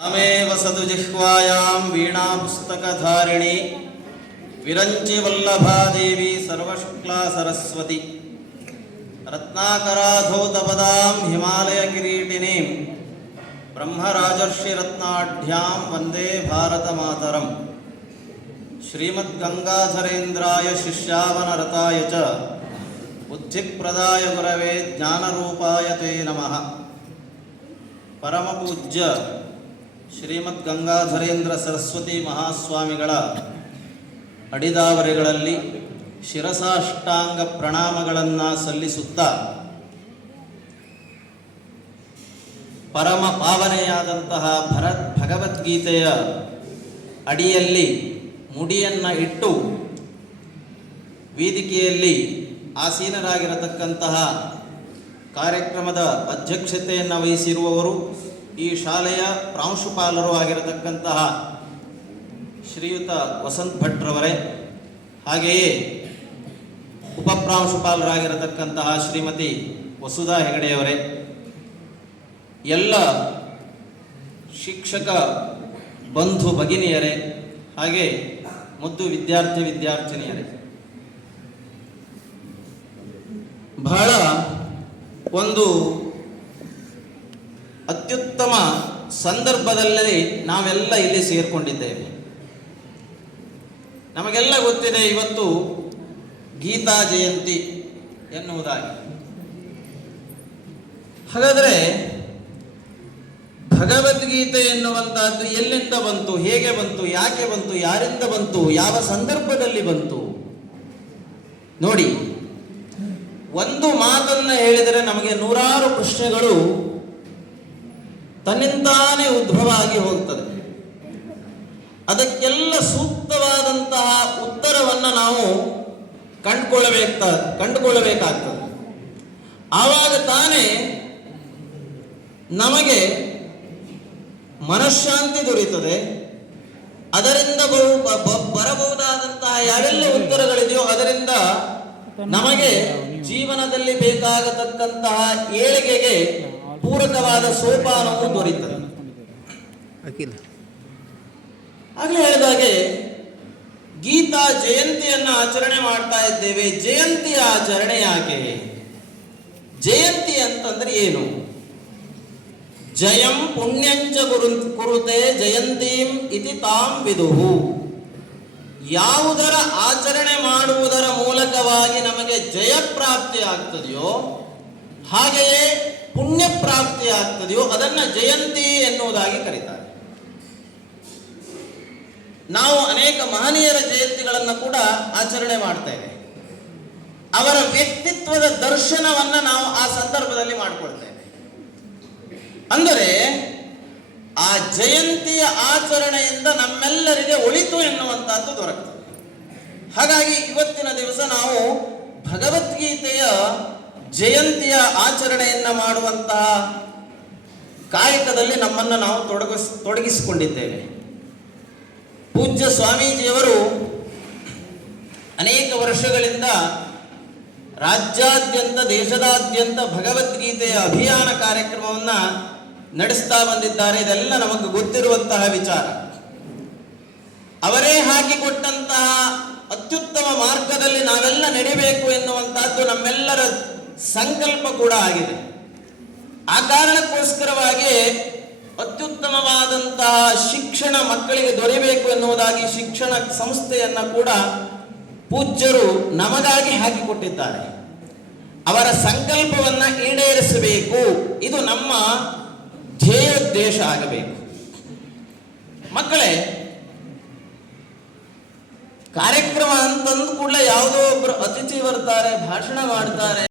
तामेव सदुजिह्वायां वीणापुस्तकधारिणी विरञ्चिवल्लभादेवी सर्वशुक्ला सरस्वती रत्नाकराधौतपदां हिमालयकिरीटिनीं, ब्रह्मराजर्षिरत्नाढ्यां वंदे भारतमातरम् श्रीमद्गङ्गाधरेन्द्राय शिष्यावनरताय च बुद्धिप्रदाय गुरवे ज्ञानरूपाय ते नमः। परमपूज्य ಶ್ರೀಮದ್ ಗಂಗಾಧರೇಂದ್ರ ಸರಸ್ವತಿ ಮಹಾಸ್ವಾಮಿಗಳ ಅಡಿದಾವರೆಗಳಲ್ಲಿ ಶಿರಸಾಷ್ಟಾಂಗ ಪ್ರಣಾಮಗಳನ್ನು ಸಲ್ಲಿಸುತ್ತಾ ಪರಮ ಪಾವನೆಯಾದಂತಹ ಭರತ್ ಭಗವದ್ಗೀತೆಯ ಅಡಿಯಲ್ಲಿ ಮುಡಿಯನ್ನು ಇಟ್ಟು ವೇದಿಕೆಯಲ್ಲಿ ಆಸೀನರಾಗಿರತಕ್ಕಂತಹ ಕಾರ್ಯಕ್ರಮದ ಅಧ್ಯಕ್ಷತೆಯನ್ನು ವಹಿಸಿರುವವರು ಈ ಶಾಲೆಯ ಪ್ರಾಂಶುಪಾಲರು ಆಗಿರತಕ್ಕಂತಹ ಶ್ರೀಯುತ ವಸಂತ್ ಭಟ್ರವರೇ ಹಾಗೆಯೇ ಉಪಪ್ರಾಂಶುಪಾಲರಾಗಿರತಕ್ಕಂತಹ ಶ್ರೀಮತಿ ವಸುಧಾ ಹೆಗಡೆಯವರೇ, ಎಲ್ಲ ಶಿಕ್ಷಕ ಬಂಧು ಭಗಿನಿಯರೇ, ಹಾಗೆ ಮುದ್ದು ವಿದ್ಯಾರ್ಥಿ ವಿದ್ಯಾರ್ಥಿನಿಯರೇ. ಬಹಳ ಒಂದು ಅತ್ಯುತ್ತಮ ಸಂದರ್ಭದಲ್ಲಿ ನಾವೆಲ್ಲ ಇಲ್ಲಿ ಸೇರಿಕೊಂಡಿದ್ದೇವೆ. ನಮಗೆಲ್ಲ ಗೊತ್ತಿದೆ ಇವತ್ತು ಗೀತಾ ಜಯಂತಿ ಎನ್ನುವುದಾಗಿ. ಹಾಗಾದರೆ ಭಗವದ್ಗೀತೆ ಎನ್ನುವಂತಹದ್ದು ಎಲ್ಲಿಂದ ಬಂತು, ಹೇಗೆ ಬಂತು, ಯಾಕೆ ಬಂತು, ಯಾರಿಂದ ಬಂತು, ಯಾವ ಸಂದರ್ಭದಲ್ಲಿ ಬಂತು? ನೋಡಿ, ಒಂದು ಮಾತನ್ನ ಹೇಳಿದರೆ ನಮಗೆ ನೂರಾರು ಪ್ರಶ್ನೆಗಳು ತನ್ನಿಂದಾನೇ ಉದ್ಭವ ಆಗಿ ಹೋಗ್ತದೆ. ಅದಕ್ಕೆಲ್ಲ ಸೂಕ್ತವಾದಂತಹ ಉತ್ತರವನ್ನು ನಾವು ಕಂಡುಕೊಳ್ಳಬೇಕ ಕಂಡುಕೊಳ್ಳಬೇಕಾಗ್ತದೆ. ಆವಾಗ ತಾನೇ ನಮಗೆ ಮನಃಶಾಂತಿ ದೊರೆಯುತ್ತದೆ ಅದರಿಂದ ಬರಬಹುದಾದಂತಹ ಯಾವೆಲ್ಲ ಉತ್ತರಗಳಿದೆಯೋ ಅದರಿಂದ ನಮಗೆ ಜೀವನದಲ್ಲಿ ಬೇಕಾಗತಕ್ಕಂತಹ ಏಳಿಗೆಗೆ ಪೂರಕವಾದ ಸೋಪಾನವು ದೊರೆಯುತ್ತದೆ ಆಗಲೇ ಹೇಳಿದಾಗೆ ಗೀತಾ ಜಯಂತಿಯನ್ನು ಆಚರಣೆ ಮಾಡ್ತಾ ಇದ್ದೇವೆ. ಜಯಂತಿ ಆಚರಣೆ ಯಾಕೆ ಜಯಂತಿ ಅಂತಂದ್ರೆ ಏನು? ಜಯಂ ಪುಣ್ಯಂಚ ಗುರು ಕುರುತೆ ಜಯಂತೀಂ ಇತಿ ತಾಂ ವಿದುಹು ಯಾವುದರ ಆಚರಣೆ ಮಾಡುವುದರ ಮೂಲಕವಾಗಿ ನಮಗೆ ಜಯ ಪ್ರಾಪ್ತಿ ಆಗ್ತದೆಯೋ ಹಾಗೆಯೇ ಪುಣ್ಯ ಪ್ರಾಪ್ತಿ ಆಗ್ತದೆಯೋ ಅದನ್ನ ಜಯಂತಿ ಎನ್ನುವುದಾಗಿ ಕರೀತಾರೆ. ನಾವು ಅನೇಕ ಮಹನೀಯರ ಜಯಂತಿಗಳನ್ನು ಕೂಡ ಆಚರಣೆ ಮಾಡ್ತೇವೆ ಅವರ ವ್ಯಕ್ತಿತ್ವದ ದರ್ಶನವನ್ನ ನಾವು ಆ ಸಂದರ್ಭದಲ್ಲಿ ಮಾಡಿಕೊಳ್ತೇವೆ ಅಂದರೆ ಆ ಜಯಂತಿಯ ಆಚರಣೆಯಿಂದ ನಮ್ಮೆಲ್ಲರಿಗೆ ಒಳಿತು ಎನ್ನುವಂತಹದ್ದು ದೊರಕ್ತದೆ. ಹಾಗಾಗಿ ಇವತ್ತಿನ ದಿವಸ ನಾವು ಭಗವದ್ಗೀತೆಯ ಜಯಂತಿಯ ಆಚರಣೆಯನ್ನ ಮಾಡುವಂತಹ ಕಾಯಕದಲ್ಲಿ ನಮ್ಮನ್ನು ನಾವು ತೊಡಗಿಸ್, ತೊಡಗಿಸಿಕೊಂಡಿದ್ದೇವೆ. ಪೂಜ್ಯ ಸ್ವಾಮೀಜಿಯವರು ಅನೇಕ ವರ್ಷಗಳಿಂದ ರಾಜ್ಯಾದ್ಯಂತ, ದೇಶದಾದ್ಯಂತ ಭಗವದ್ಗೀತೆಯ ಅಭಿಯಾನ ಕಾರ್ಯಕ್ರಮವನ್ನ ನಡೆಸ್ತಾ ಬಂದಿದ್ದಾರೆ. ಇದೆಲ್ಲ ನಮಗೆ ಗೊತ್ತಿರುವಂತಹ ವಿಚಾರ. ಅವರೇ ಹಾಕಿಕೊಟ್ಟಂತಹ ಅತ್ಯುತ್ತಮ ಮಾರ್ಗದಲ್ಲಿ ನಾವೆಲ್ಲ ನಡಿಬೇಕು ಎನ್ನುವಂತಹದ್ದು ನಮ್ಮೆಲ್ಲರ ಸಂಕಲ್ಪ ಕೂಡ ಆಗಿದೆ. ಆ ಕಾರಣಕ್ಕೋಸ್ಕರವಾಗಿ ಅತ್ಯುತ್ತಮವಾದಂತಹ ಶಿಕ್ಷಣ ಮಕ್ಕಳಿಗೆ ದೊರೆಯಬೇಕು ಎನ್ನುವುದಾಗಿ ಶಿಕ್ಷಣ ಸಂಸ್ಥೆಯನ್ನ ಕೂಡ ಪೂಜ್ಯರು ನಮಗಾಗಿ ಹಾಕಿಕೊಟ್ಟಿದ್ದಾರೆ. ಅವರ ಸಂಕಲ್ಪವನ್ನ ಈಡೇರಿಸಬೇಕು. ಇದು ನಮ್ಮ ಧ್ಯೇಯೋದ್ದೇಶ ಆಗಬೇಕು. ಮಕ್ಕಳೇ, ಕಾರ್ಯಕ್ರಮ ಅಂತಂದು ಕೂಡಲೇ ಯಾವುದೋ ಒಬ್ಬರು ಅತಿಥಿ ಬರ್ತಾರೆ, ಭಾಷಣ ಮಾಡ್ತಾರೆ.